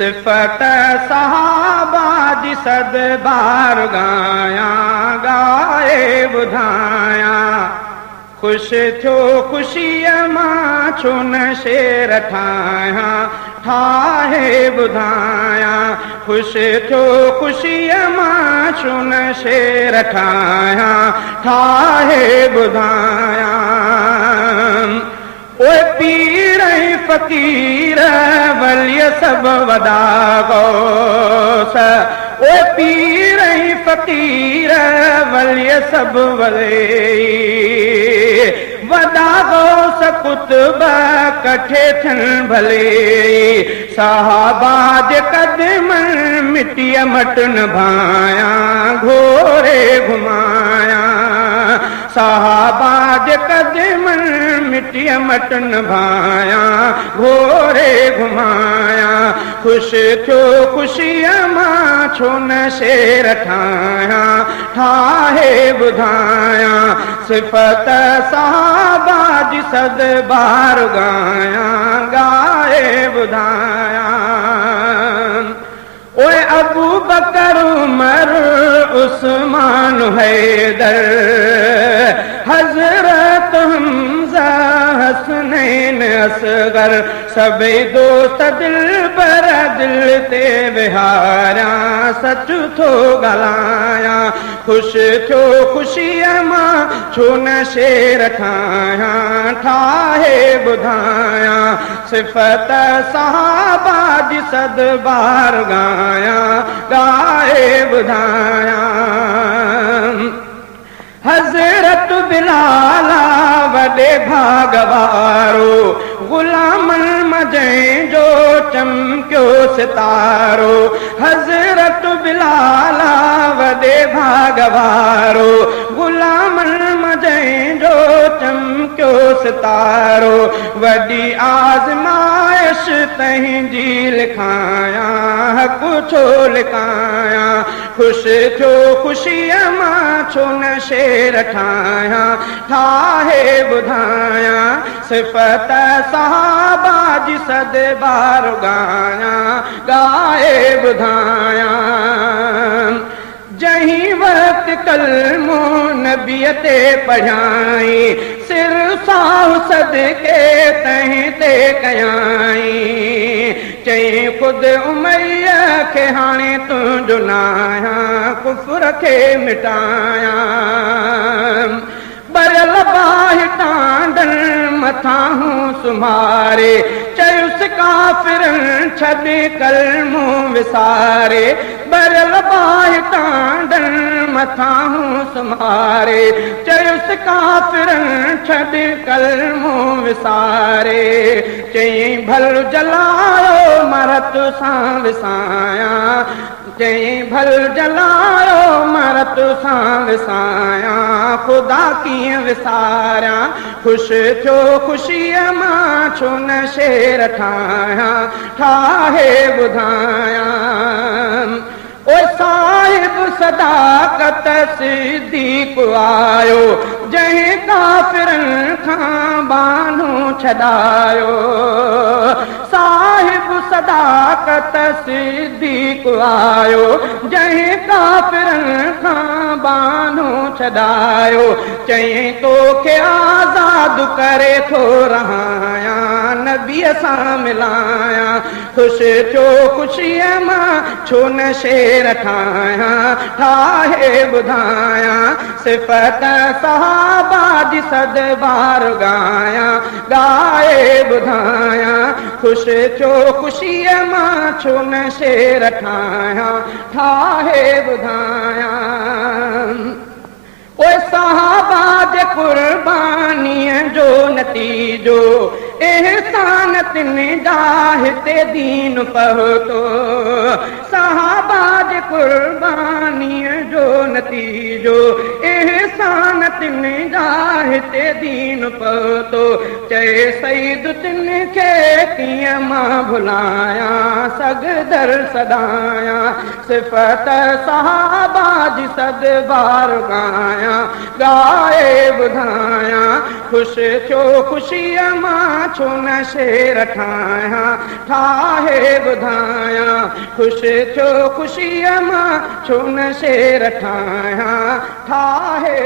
सिफ़त सहाबा जी सद बार गायां गाए ॿुधायां ख़ुश थियो ख़ुशीअ मां छो न शेर ठाहियां ठाहे ॿुधायां ख़ुश थियो ख़ुशीअ मां छो न शेर ठाहियां ठाहे ॿुधायां ओए पीर ऐं फ़क़ीर वलीअ सभु वॾा गौस ओए पीर ऐं फ़क़ीर वलीअ सभु वॾे वॾा गौस कुतुब कठे थियनि भले सहाबा जे क़दमनि मिटीअ मटनि भायां घोरे घुमायां सहाबा जे क़दमनि मिटीअ मटनि भायां घोरे घुमायां ख़ुशि थियो ख़ुशीअ मां छो न शेर ठाहियां ठाहे ॿुधायां सिफ़त सहाबा जी सद बार गायां गाए ॿुधायां ओए अबू बकर उमर उस्मान हैदर हज़रत हमज़ा हसनैन असगर सभई दोस्त दिल पर दिल ते विहारियां सच थो ॻाल्हायां ख़ुशि थियो ख़ुशीअ मां छो न शेर ठाहियां ठाहे ॿुधायां सिफ़त सहाबा जी सद बार गायां गाए ॿुधायां हज़रत बिलाला वॾे भाग वारो ग़ुलामनि मजं जो चमकियो सितारो हज़रत बिलाला वॾे भाग वारो ग़ुलामनि मजं जो चमकियो सितारो वॾी आज़माइश तंहिंजी लिखायां हक़ छो लिखायां ख़ुशि थियो ख़ुशीअ मां छो न शेर ठाहियां ठाहे ॿुधायां सिफ़त सहाबा जी सद बार गायां गाए ॿुधायां जहीं वक़्तु कलमो नबीअ ते पढ़ियाई सिर साहु सदके तंहिं ते कयाई चई ख़ुदि उमैया खे हाणे तुंहिंजो नायां कुफ़र खे मिटायां बरियल बाहि टांडनि मथां हूं सुम्हारे चयुसि काफ़िरनि छॾ कलमो विसारे बरियल बाहि टांडनि मथां हूं सुम्हारे चयुसि काफ़िरनि छॾ कलमो विसारे चई भल जलायो मरत सां विसायां चई भल जलायो मरत सां विसायां ख़ुदा कीअं विसारियां ख़ुशि थियो ख़ुशीअ मां छो न शेर ठाहियां ठाहे ॿुधायां ओ साहिब सदाकत सिद्दीक़ आयो जंहिं काफ़िरनि खां बानो छॾायो साहिब सदाकत सिद्दीक़ आयो जंहिं काफ़िरनि खां बानो छॾायो चई तोखे आज़ादु करे थो रहायां नबीअ सां मिलायां ख़ुशि थियो ख़ुशीअ मां छो न शेर ठाहियां ठाहे ॿुधायां सिफ़त सहाबा जी सद बार गायां गाए ॿुधायां ख़ुशि थियो ख़ुशीअ मां छो न शेर ठाहियां ठाहे ॿुधायां ओए सहाबा जे क़ुर्बानीअ जो नतीजो एहसान तिन जा हिते दीन पहुतो सहाबा जे क़ुर्बानीअ जो नतीजो एहसान तिन जा हिते दीन पहुतो चए सईद तिन खे कीअं मां भुलायां सगदर सदाया सिफत सहाबा जी सद बार गाया गाए ॿुधाया ख़ुशि थियो ख़ुशीअ मां छो न शेर ठाहियां ठाहे ॿुधाया ख़ुशि थियो ख़ुशीअ मां छो न शेर ठाहियां ठाहे